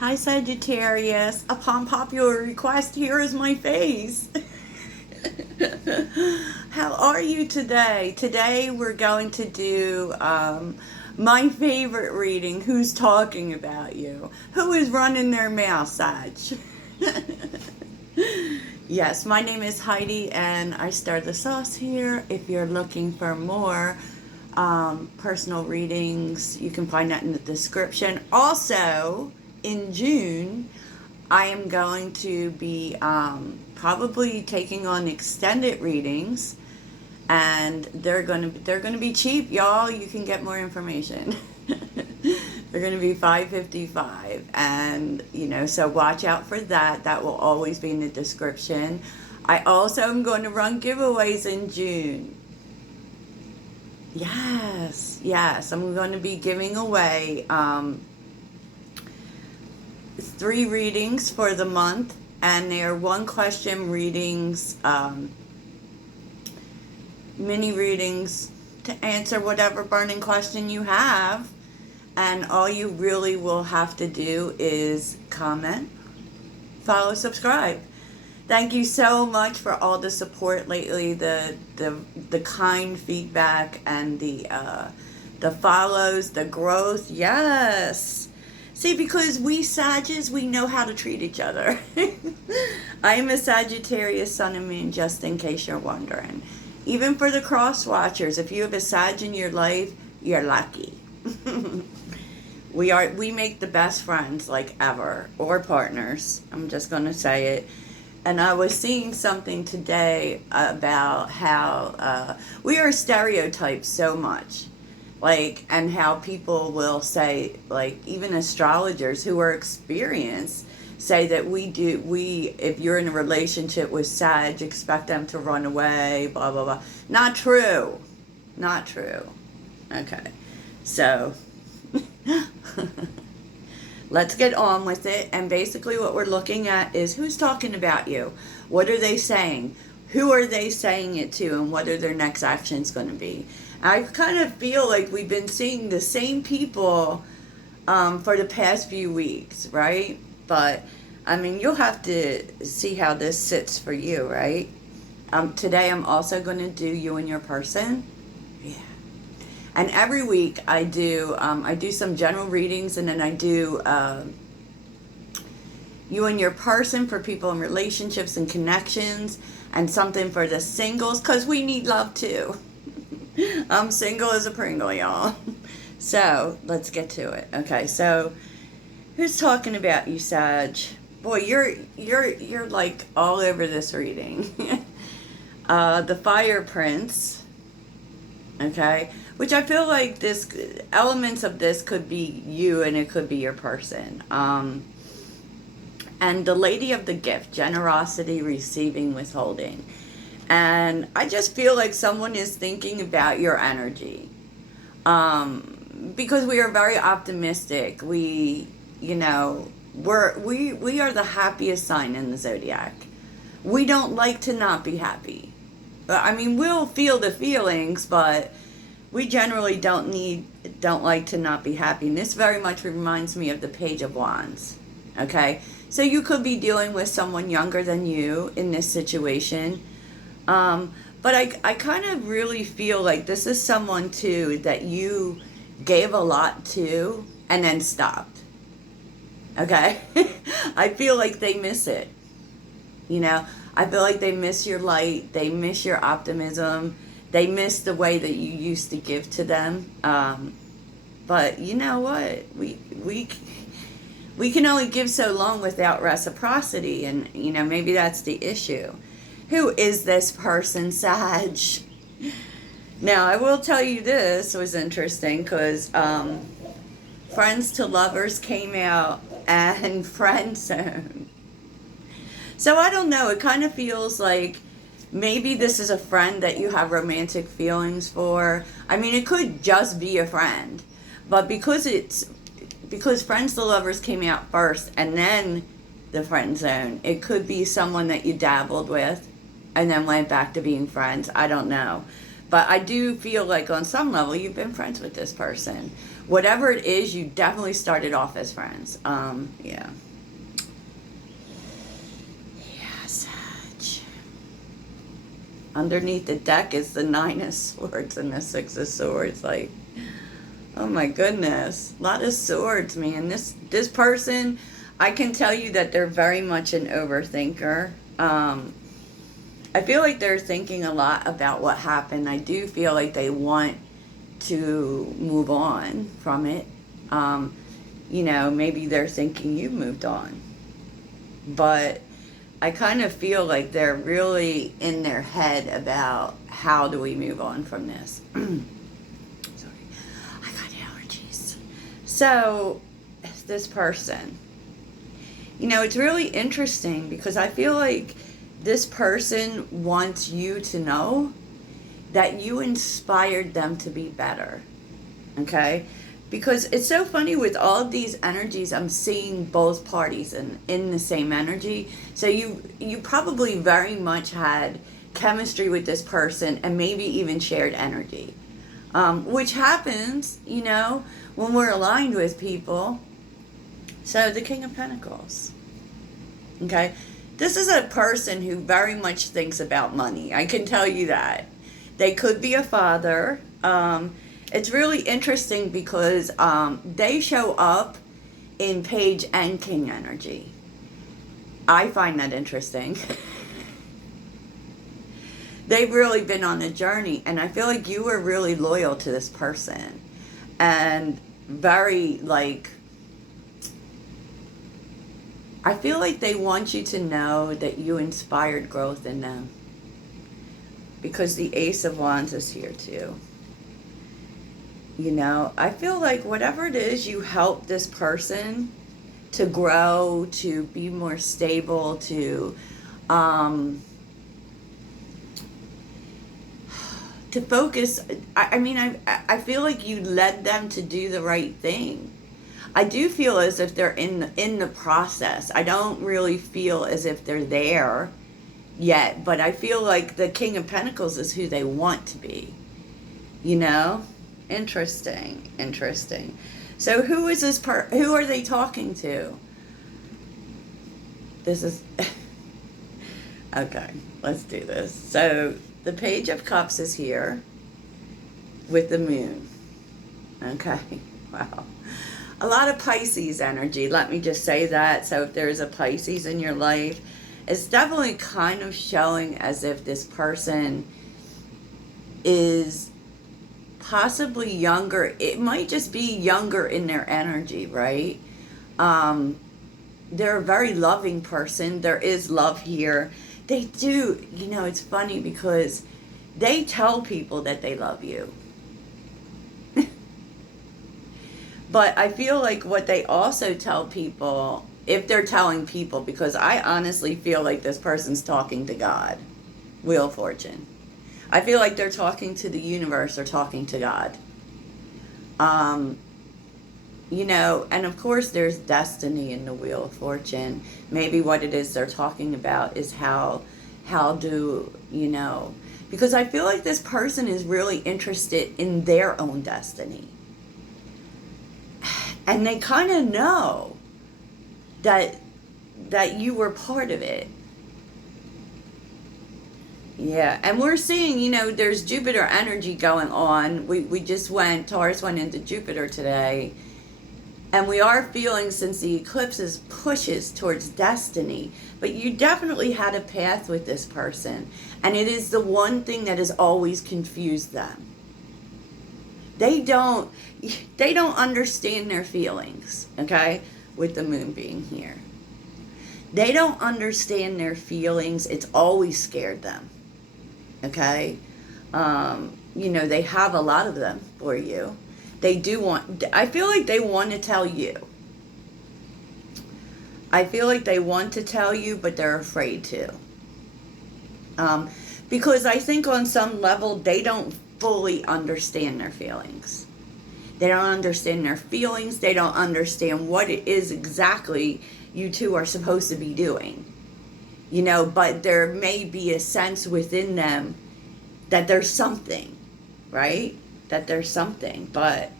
Hi Sagittarius, upon popular request, here is my face. How are you today? Today we're going to do my favorite reading, Who's Talking About You? Who is running their mouth, Sag? Yes, my name is Heidi and I start the sauce here. If you're looking for more personal readings, you can find that in the description. Also, in June, I am going to be probably taking on extended readings, and they're gonna be cheap, y'all. You can get more information. They're gonna be $5.55, and so watch out for that. That will always be in the description. I also am going to run giveaways in June. Yes, I'm going to be giving away 3 readings for the month, and they are 1-question readings, mini readings to answer whatever burning question you have. And all you really will have to do is comment, follow, subscribe. Thank you so much for all the support lately, the kind feedback, and the follows, the growth. Yes. See, because we Sages, we know how to treat each other. I am a Sagittarius Sun and Moon, just in case you're wondering. Even for the cross watchers, if you have a Sag in your life, you're lucky. We make the best friends like ever, or partners. I'm just going to say it. And I was seeing something today about how we are stereotyped so much. And how people will say, even astrologers who are experienced say that if you're in a relationship with Sag, expect them to run away, blah, blah, blah. Not true. Not true. Okay. So, let's get on with it. And basically what we're looking at is who's talking about you? What are they saying? Who are they saying it to? And what are their next actions going to be? I kind of feel like we've been seeing the same people for the past few weeks, right? But, you'll have to see how this sits for you, right? Today I'm also going to do you and your person. Yeah. And every week I do some general readings, and then I do you and your person for people in relationships and connections, and something for the singles, because we need love too. I'm single as a Pringle, y'all. So, let's get to it. Okay, so who's talking about you, Sag? Boy, you're like all over this reading. The Fire Prince. Okay, which I feel like elements of this could be you and it could be your person. And the Lady of the Gift, generosity, receiving, withholding. And I just feel like someone is thinking about your energy. Because we are very optimistic. We are the happiest sign in the zodiac. We don't like to not be happy. We'll feel the feelings, but we generally don't like to not be happy. And this very much reminds me of the Page of Wands. Okay? So you could be dealing with someone younger than you in this situation. But I kind of really feel like this is someone too that you gave a lot to and then stopped. Okay? I feel like they miss it. I feel like they miss your light. They miss your optimism. They miss the way that you used to give to them. But you know what? We can only give so long without reciprocity, and maybe that's the issue. Who is this person, Sag? Now, I will tell you this was interesting because Friends to Lovers came out and Friend Zone. So I don't know. It kind of feels like maybe this is a friend that you have romantic feelings for. It could just be a friend. But because Friends to Lovers came out first and then the Friend Zone, it could be someone that you dabbled with and then went back to being friends. I don't know. But I do feel like on some level you've been friends with this person. Whatever it is, you definitely started off as friends. Yeah. Yeah, Sag. Underneath the deck is the Nine of Swords and the Six of Swords. Like, oh my goodness. A lot of swords, man. This person, I can tell you that they're very much an overthinker. I feel like they're thinking a lot about what happened. I do feel like they want to move on from it. Maybe they're thinking you moved on. But I kind of feel like they're really in their head about how do we move on from this. Sorry, I got allergies. So, this person, it's really interesting because I feel like this person wants you to know that you inspired them to be better. Okay? Because it's so funny with all of these energies, I'm seeing both parties in the same energy. So you probably very much had chemistry with this person and maybe even shared energy. Which happens, when we're aligned with people. So the King of Pentacles. Okay? This is a person who very much thinks about money. I can tell you that. They could be a father. It's really interesting because they show up in Page and King energy. I find that interesting. They've really been on a journey, and I feel like you were really loyal to this person. And very, I feel like they want you to know that you inspired growth in them. Because the Ace of Wands is here too. I feel like whatever it is, you help this person to grow, to be more stable, to focus. I feel like you led them to do the right thing. I do feel as if they're in the process. I don't really feel as if they're there yet, but I feel like the King of Pentacles is who they want to be. Interesting. So who is this who are they talking to? This is okay, let's do this. So the Page of Cups is here with the Moon. Okay. Wow. A lot of Pisces energy, let me just say that. So if there's a Pisces in your life, it's definitely kind of showing as if this person is possibly younger. It might just be younger in their energy, right? They're a very loving person. There is love here. They do, it's funny because they tell people that they love you. But I feel like what they also tell people, if they're telling people, because I honestly feel like this person's talking to God, Wheel of Fortune. I feel like they're talking to the universe or talking to God. And of course there's destiny in the Wheel of Fortune. Maybe what it is they're talking about is how do, because I feel like this person is really interested in their own destiny. And they kind of know that you were part of it. Yeah, and we're seeing, there's Jupiter energy going on. Taurus went into Jupiter today. And we are feeling, since the eclipses pushes towards destiny, but you definitely had a path with this person. And it is the one thing that has always confused them. They don't understand their feelings, okay? With the Moon being here. They don't understand their feelings. It's always scared them, okay? They have a lot of them for you. I feel like they want to tell you. I feel like they want to tell you, but they're afraid to. Because I think on some level, they don't fully understand their feelings. They don't understand their feelings. They don't understand what it is exactly you two are supposed to be doing. But there may be a sense within them that there's something, right? That there's something, but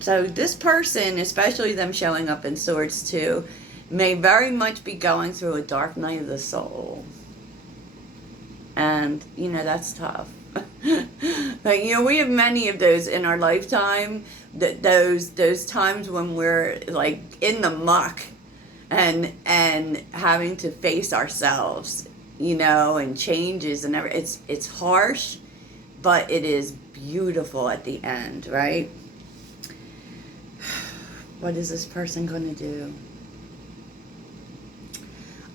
So this person, especially them showing up in swords too, may very much be going through a dark night of the soul. And, you know, that's tough. Like, you know, we have many of those in our lifetime, that those times when we're like in the muck and having to face ourselves, you know, and changes and everything. It's harsh, but it is beautiful at the end, right? What is this person going to do?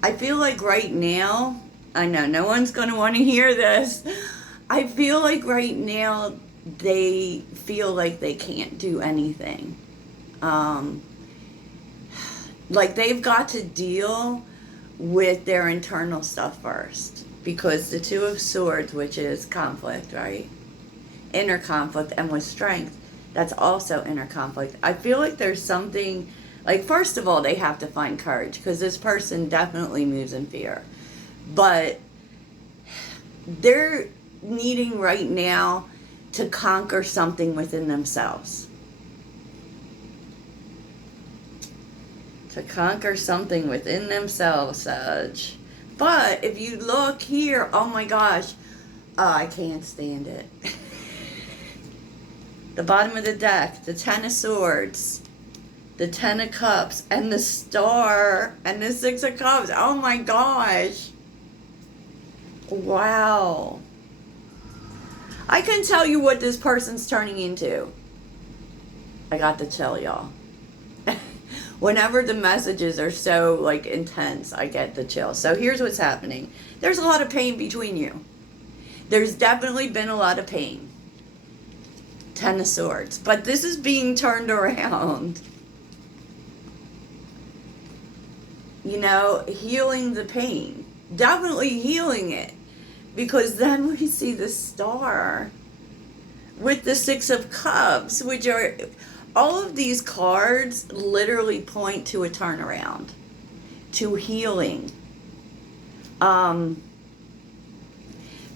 I feel like right now, I know no one's going to want to hear this. I feel like right now they feel like they can't do anything. Like they've got to deal with their internal stuff first. Because the Two of Swords, which is conflict, right? Inner conflict, and with strength, that's also inner conflict. I feel like there's something, like first of all, they have to find courage, because this person definitely moves in fear. But they're needing right now to conquer something within themselves. To conquer something within themselves, Sag. But if you look here, oh my gosh, I can't stand it. The bottom of the deck, the Ten of Swords, the Ten of Cups, and the Star, and the Six of Cups. Oh my gosh. Wow. I can tell you what this person's turning into. I got to tell y'all. Whenever the messages are so like intense, I get the chill. So here's what's happening. There's a lot of pain between you. There's definitely been a lot of pain. Ten of Swords. But this is being turned around. You know, healing the pain. Definitely healing it. Because then we see the Star with the Six of Cups, which are, all of these cards literally point to a turnaround, to healing.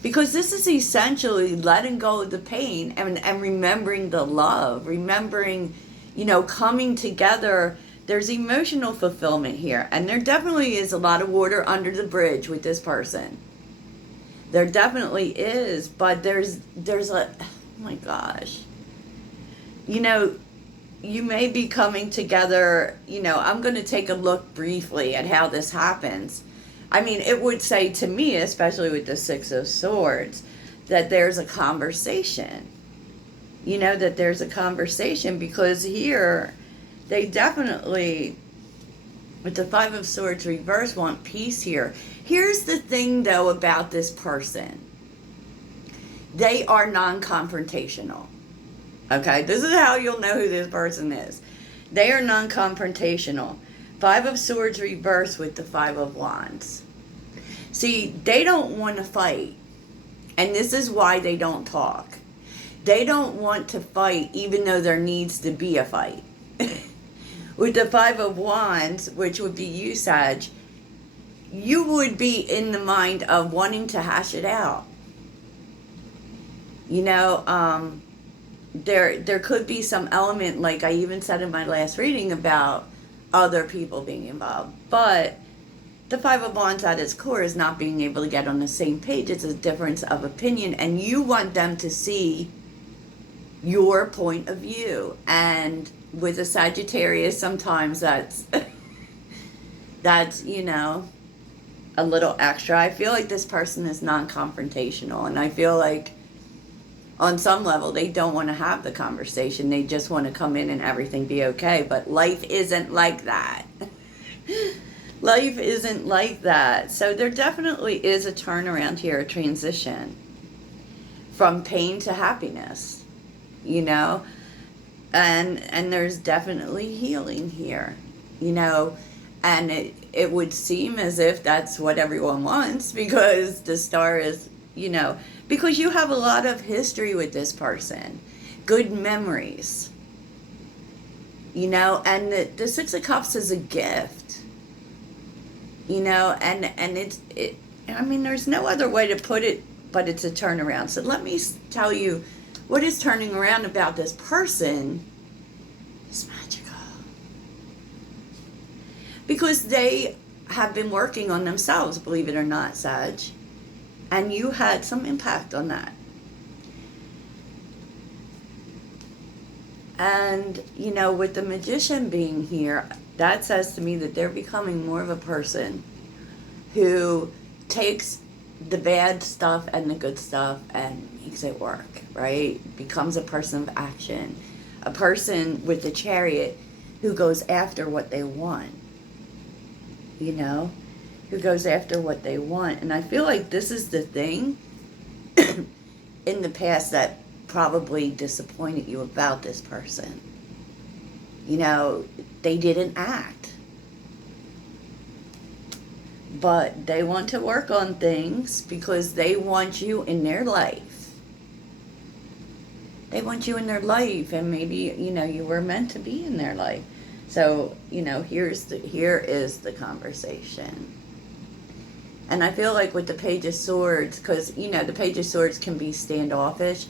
Because this is essentially letting go of the pain and remembering the love, remembering, you know, coming together. There's emotional fulfillment here. And there definitely is a lot of water under the bridge with this person. There definitely is, but there's a, oh my gosh. You know, you may be coming together, you know, I'm going to take a look briefly at how this happens. I mean, it would say to me, especially with the Six of Swords, that there's a conversation. You know, that there's a conversation, because here, they definitely, with the Five of Swords reverse, want peace here. Here's the thing, though, about this person. They are non-confrontational. Okay? This is how you'll know who this person is. They are non-confrontational. Five of Swords reverse with the Five of Wands. See, they don't want to fight. And this is why they don't talk. They don't want to fight, even though there needs to be a fight. With the Five of Wands, which would be you, Sag, you would be in the mind of wanting to hash it out. You know, there could be some element, like I even said in my last reading, about other people being involved. But the Five of Wands at its core is not being able to get on the same page. It's a difference of opinion, and you want them to see your point of view. And with a Sagittarius, sometimes that's you know, a little extra. I feel like this person is non-confrontational, and I feel like on some level they don't want to have the conversation. They just want to come in and everything be okay. But life isn't like that. Life isn't like that. So there definitely is a turnaround here, a transition from pain to happiness, you know, and there's definitely healing here, you know, and it would seem as if that's what everyone wants, because the Star is, you know, because you have a lot of history with this person, good memories, you know, and the Six of Cups is a gift, you know, and I mean, there's no other way to put it, but it's a turnaround. So let me tell you what is turning around about this person. It's magical. Because they have been working on themselves, believe it or not, Sag. And you had some impact on that. And, you know, with the Magician being here, that says to me that they're becoming more of a person who takes the bad stuff and the good stuff and makes it work, right? Becomes a person of action. A person with the Chariot who goes after what they want. You know? Who goes after what they want. And I feel like this is the thing in the past that probably disappointed you about this person. You know, they didn't act. But they want to work on things because they want you in their life. They want you in their life, and maybe, you know, you were meant to be in their life. So, you know, here is the conversation. And I feel like with the Page of Swords, because, you know, the Page of Swords can be standoffish.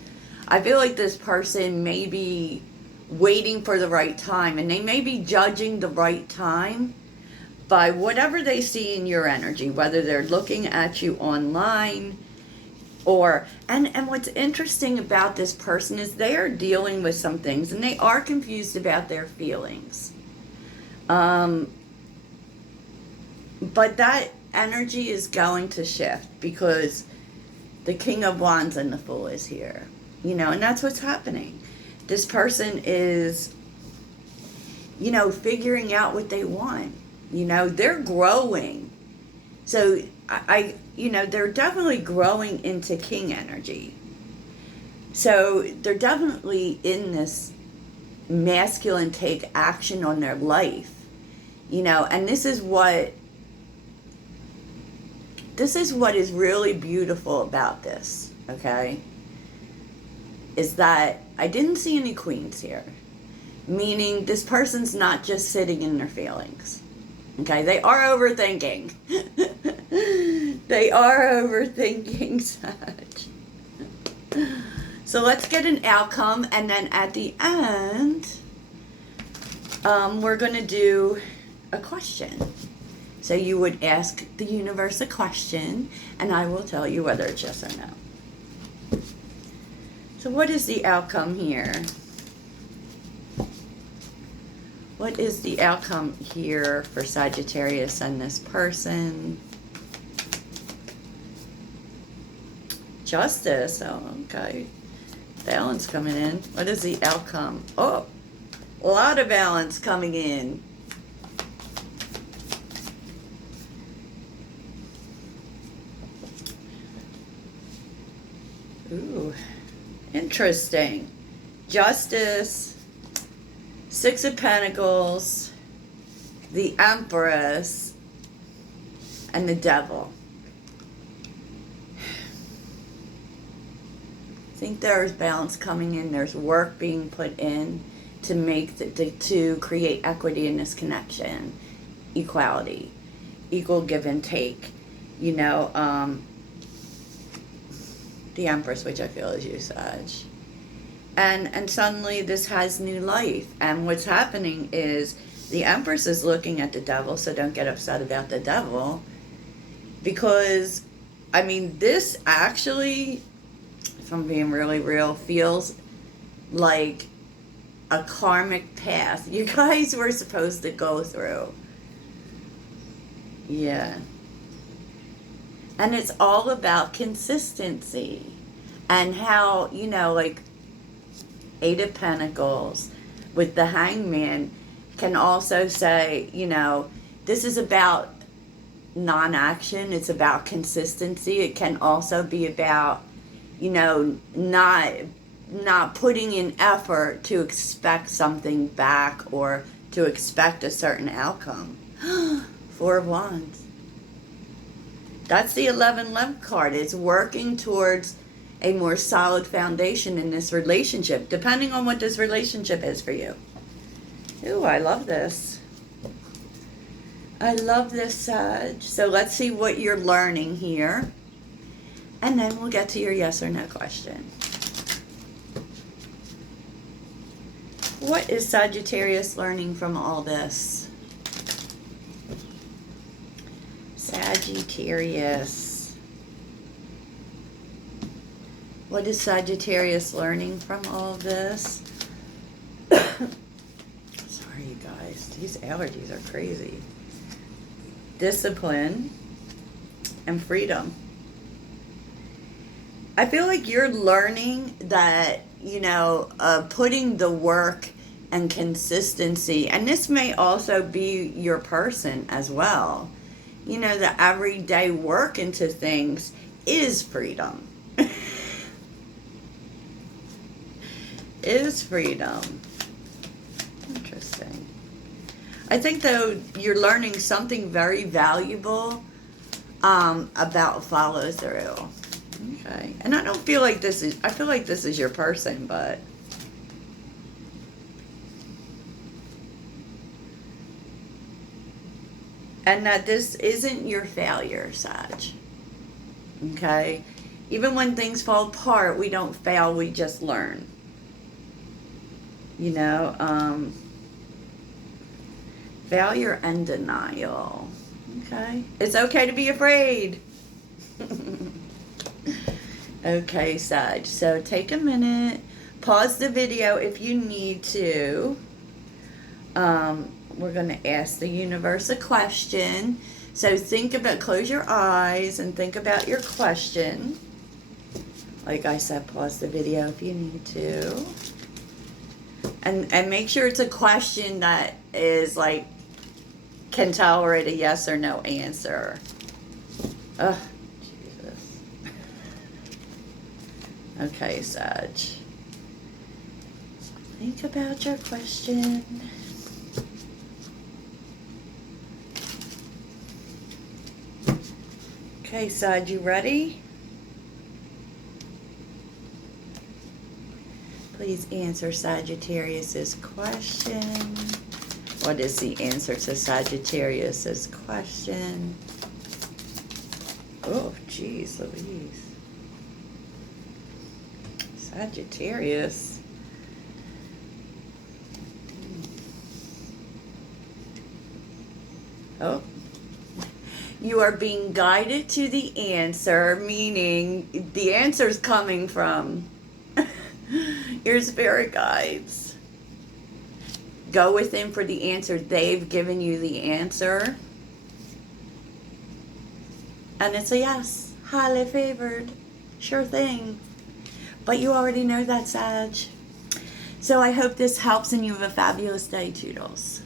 I feel like this person may be waiting for the right time, and they may be judging the right time by whatever they see in your energy, whether they're looking at you online or, and what's interesting about this person is they are dealing with some things, and they are confused about their feelings. But that energy is going to shift because the King of Wands and the Fool is here. You know, and that's what's happening. This person is, you know, figuring out what they want. You know, they're growing. So, you know, they're definitely growing into King energy. So, they're definitely in this masculine take action on their life. You know, and this is what is really beautiful about this, okay? Is that I didn't see any queens here. Meaning this person's not just sitting in their feelings. Okay, they are overthinking. They are overthinking, Sag. So let's get an outcome, and then at the end, we're going to do a question. So you would ask the universe a question, and I will tell you whether it's yes or no. So what is the outcome here? What is the outcome here for Sagittarius and this person? Justice. Oh, okay. Balance coming in. What is the outcome? Oh, a lot of balance coming in. Ooh, interesting. Justice, Six of Pentacles, the Empress, and the Devil. I think there's balance coming in. There's work being put in to make to create equity in this connection, equality, equal give and take. You know, the Empress, which I feel is you, Sag. And suddenly this has new life. And what's happening is the Empress is looking at the Devil, so don't get upset about the Devil. Because, I mean, this actually, if I'm being really real, feels like a karmic path you guys were supposed to go through. Yeah. And it's all about consistency. And how, you know, like, Eight of Pentacles with the Hangman can also say, you know, this is about non-action. It's about consistency. It can also be about, you know, not putting in effort to expect something back or to expect a certain outcome. Four of Wands. That's the 11 lamp card. It's working towards a more solid foundation in this relationship, depending on what this relationship is for you. Ooh, I love this. I love this, Sag. So let's see what you're learning here. And then we'll get to your yes or no question. What is Sagittarius learning from all this? Sagittarius. What is Sagittarius learning from all of this? Sorry, you guys. These allergies are crazy. Discipline and freedom. I feel like you're learning that, you know, putting the work and consistency, and this may also be your person as well. You know, the everyday work into things is freedom. Is freedom. Interesting. I think, though, you're learning something very valuable about follow through. Okay. And I don't feel like this is, I feel like this is your person, but. And that this isn't your failure, Sag. Okay? Even when things fall apart, we don't fail, we just learn. You know, failure and denial. Okay? It's okay to be afraid. Okay, Sag. So take a minute. Pause the video if you need to. We're going to ask the universe a question. So think about, close your eyes and think about your question. Like I said, pause the video if you need to. And make sure it's a question that is like, can tolerate a yes or no answer. Ugh, Jesus. Okay, Sag. Think about your question. Okay, Sag, you ready? Please answer Sagittarius's question. What is the answer to Sagittarius's question? Oh, geez, Louise. Sagittarius. Oh. You are being guided to the answer, meaning the answer is coming from your spirit guides. Go within for the answer. They've given you the answer. And it's a yes. Highly favored. Sure thing. But you already know that, Sag. So I hope this helps and you have a fabulous day, Toodles.